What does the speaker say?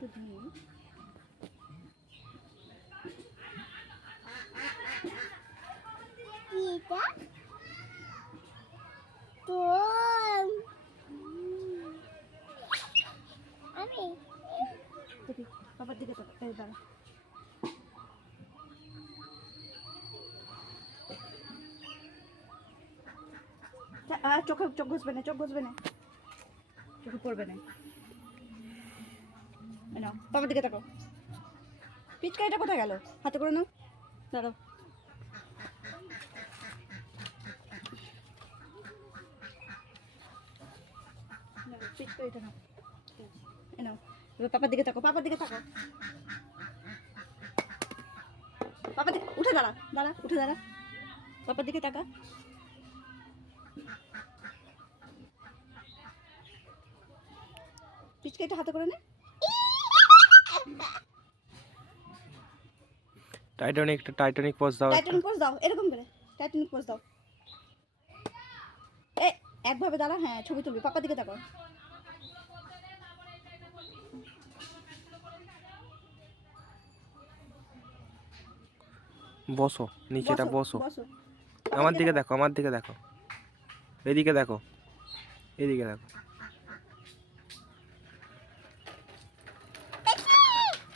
একটু দিই। বাবার দিকে তাকা, এই দাঁড়া। চোখে চোখ ঘষবে না, চোখ ঘষবে না, চোখে পড়বে না। নাও বাবার দিকে তাকাও। পিচকারিটা কোথায় গেল? হাতে করে নাও, দাঁড়াও। পিচকারিটা নাও, নাও। এবার পাপার দিকে তাকাও, পাপার দিকে তাকাও। পাপার দিকে উঠে দাঁড়া, দাঁড়া, উঠে দাঁড়া। পাপার দিকে তাকা। পিচকারিটা হাতে করে নে। টাইটানিক পোজ দাও, টাইটানিক পোজ দাও, এরকম করে টাইটানিক পোজ দাও। একভাবে দাঁড়া, হ্যাঁ ছবি তুলবি। পাপার দিকে তাকাও। বসো নিচেটা, বসো। বসো। আমার দিকে দেখো, আমার দিকে দেখো, এদিকে দেখো, এদিকে দেখো।